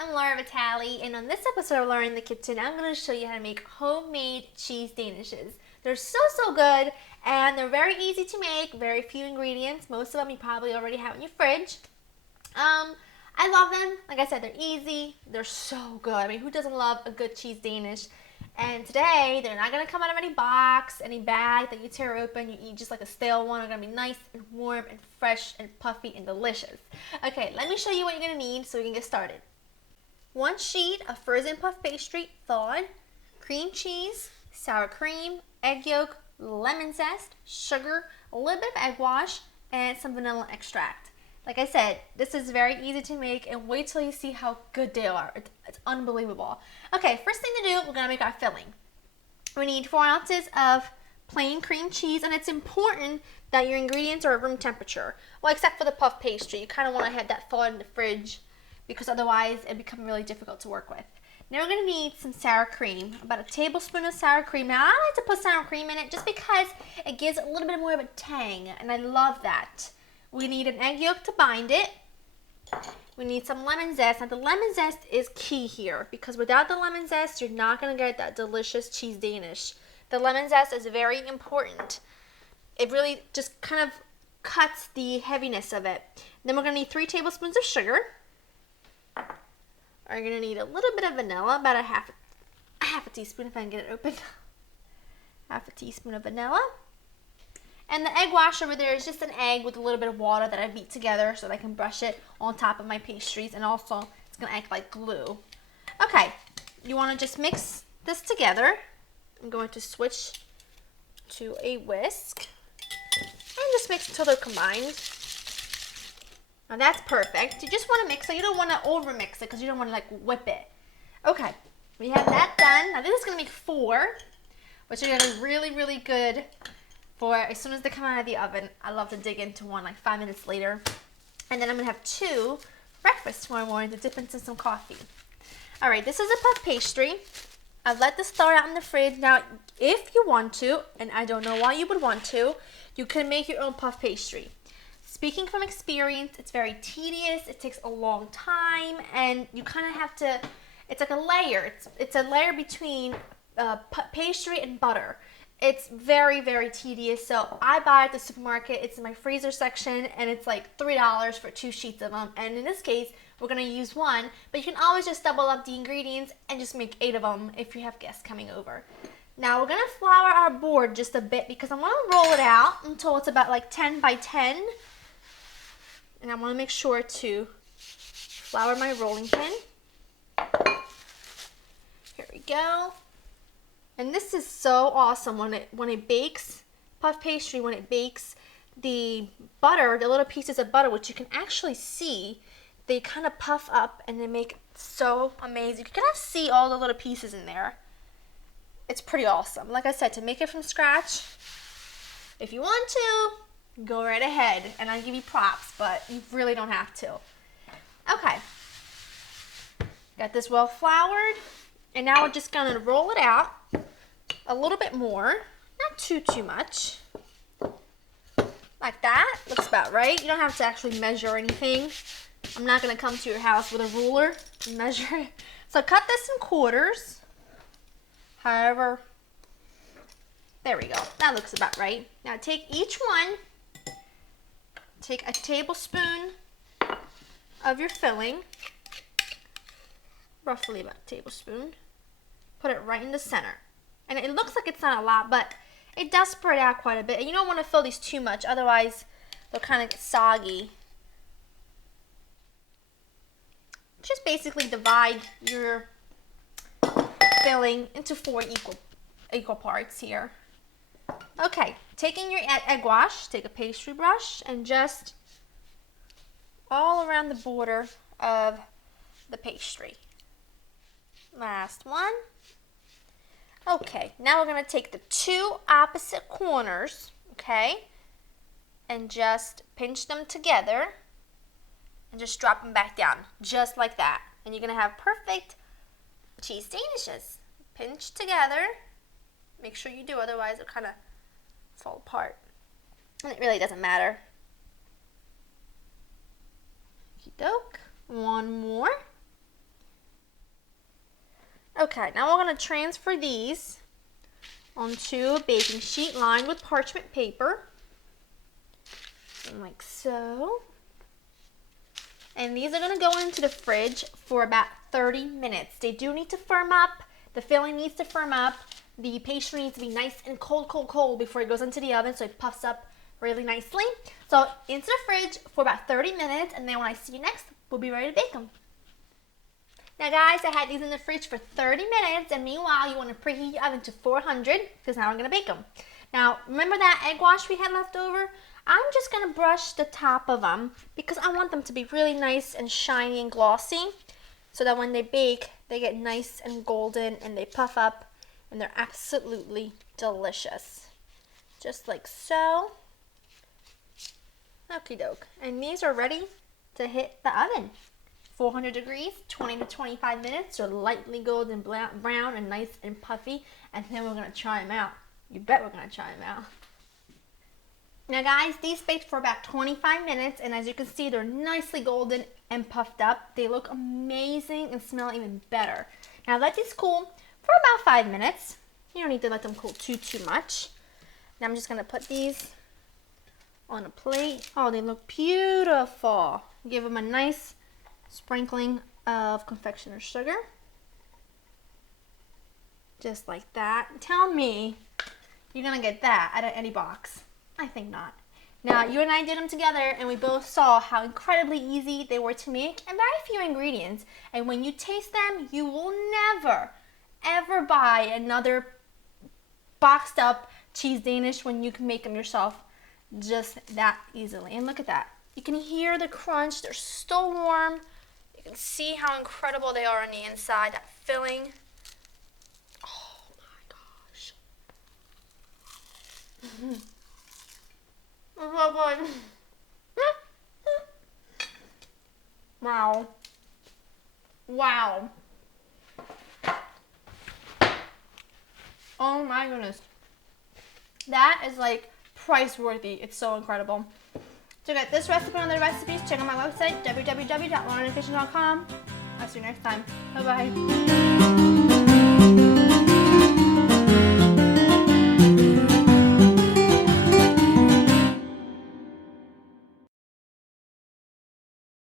I'm Laura Vitale, and on this episode of Laura in the Kitchen, I'm going to show you how to make homemade cheese danishes. They're so good, and they're very easy to make, very few ingredients. Most of them you probably already have in your fridge. I love them. Like I said, they're easy. They're so good. I mean, who doesn't love a good cheese Danish? And today, they're not going to come out of any box, any bag that you tear open. You eat just like a stale one. They're going to be nice and warm and fresh and puffy and delicious. Okay, let me show you what you're going to need so we can get started. 1 sheet of frozen puff pastry, thawed, cream cheese, sour cream, egg yolk, lemon zest, sugar, a little bit of egg wash, and some vanilla extract. Like I said, this is very easy to make, and wait till you see how good they are. It's unbelievable. Okay, first thing to do, we're going to make our filling. We need 4 ounces of plain cream cheese, and it's important that your ingredients are at room temperature. Well, except for the puff pastry. You kind of want to have that thawed in the fridge because otherwise it becomes really difficult to work with. Now we're going to need some sour cream, about a tablespoon of sour cream. Now I like to put sour cream in it just because it gives a little bit more of a tang, and I love that. We need an egg yolk to bind it. We need some lemon zest. Now the lemon zest is key here because without the lemon zest, you're not going to get that delicious cheese Danish. The lemon zest is very important. It really just kind of cuts the heaviness of it. Then we're going to need 3 tablespoons of sugar. We're going to need a little bit of vanilla, about a half a teaspoon if I can get it open. Half a teaspoon of vanilla. And the egg wash over there is just an egg with a little bit of water that I beat together so that I can brush it on top of my pastries, and also it's going to act like glue. Okay, you want to just mix this together. I'm going to switch to a whisk and just mix until they're combined. Now that's perfect. You just want to mix it. You don't want to over mix it because you don't want to like whip it. Okay, we have that done. Now this is going to make 4, which are going to be really good for as soon as they come out of the oven. I love to dig into one like 5 minutes later. And then I'm going to have 2 breakfast tomorrow morning to dip into some coffee. All right, this is a puff pastry. I've let this thaw out in the fridge. Now, if you want to, and I don't know why you would want to, you can make your own puff pastry. Speaking from experience, it's very tedious. It takes a long time, and you kind of have to, it's like a layer. It's a layer between pastry and butter. It's very tedious, so I buy it at the supermarket. It's in my freezer section, and it's like $3 for 2 sheets of them. And in this case, we're going to use 1, but you can always just double up the ingredients and just make 8 of them if you have guests coming over. Now, we're going to flour our board just a bit because I want to roll it out until it's about like 10 by 10. And I want to make sure to flour my rolling pin. Here we go. And this is so awesome when it bakes, puff pastry, when it bakes, the butter, the little pieces of butter, which you can actually see, they kind of puff up and they make it so amazing. You can kind of see all the little pieces in there. It's pretty awesome. Like I said, to make it from scratch, if you want to, go right ahead. And I give you props, but you really don't have to. Okay. Got this well floured. And now we're just going to roll it out a little bit more, not too much, like that. Looks about right. You don't have to actually measure anything. I'm not going to come to your house with a ruler and measure it. So cut this in quarters. However, there we go. That looks about right. Now take each one, take a tablespoon of your filling, roughly about a tablespoon, put it right in the center. And it looks like it's not a lot, but it does spread out quite a bit. And you don't want to fill these too much, otherwise they'll kind of get soggy. Just basically divide your filling into 4 equal parts here. Okay, taking your egg wash, take a pastry brush and just all around the border of the pastry. Last one. Okay, now we're going to take the 2 opposite corners, okay, and just pinch them together and just drop them back down, just like that. And you're going to have perfect cheese Danishes. Pinch together. Make sure you do, otherwise it'll kind of fall apart. And it really doesn't matter. Okey-doke. One more. Okay, now we're going to transfer these onto a baking sheet lined with parchment paper. Like so. And these are going to go into the fridge for about 30 minutes. They do need to firm up. The filling needs to firm up. The pastry needs to be nice and cold, cold, cold before it goes into the oven so it puffs up really nicely. So into the fridge for about 30 minutes, and then when I see you next, we'll be ready to bake them. Now guys, I had these in the fridge for 30 minutes, and meanwhile you want to preheat your oven to 400 because now we're going to bake them. Now remember that egg wash we had left over? I'm just going to brush the top of them because I want them to be really nice and shiny and glossy so that when they bake, they get nice and golden and they puff up and they're absolutely delicious. Just like so. Okie doke. And these are ready to hit the oven. 400 degrees, 20 to 25 minutes, so lightly golden brown and nice and puffy. And then we're going to try them out. You bet we're going to try them out. Now guys, these baked for about 25 minutes, and as you can see, they're nicely golden and puffed up. They look amazing and smell even better. Now let these cool for about 5 minutes. You don't need to let them cool too much. Now I'm just going to put these on a plate. Oh, they look beautiful. Give them a nice sprinkling of confectioner sugar. Just like that. Tell me you're going to get that out of any box. I think not. Now, you and I did them together, and we both saw how incredibly easy they were to make and very few ingredients. And when you taste them, you will never, ever buy another boxed up cheese Danish when you can make them yourself just that easily. And look at that. You can hear the crunch. They're still warm. You can see how incredible they are on the inside, that filling. Oh my gosh. So good. Wow. Wow. Oh my goodness. That is like price worthy. It's so incredible. To get this recipe and other recipes, check out my website, www.learningkitchen.com. I'll see you next time. Bye-bye.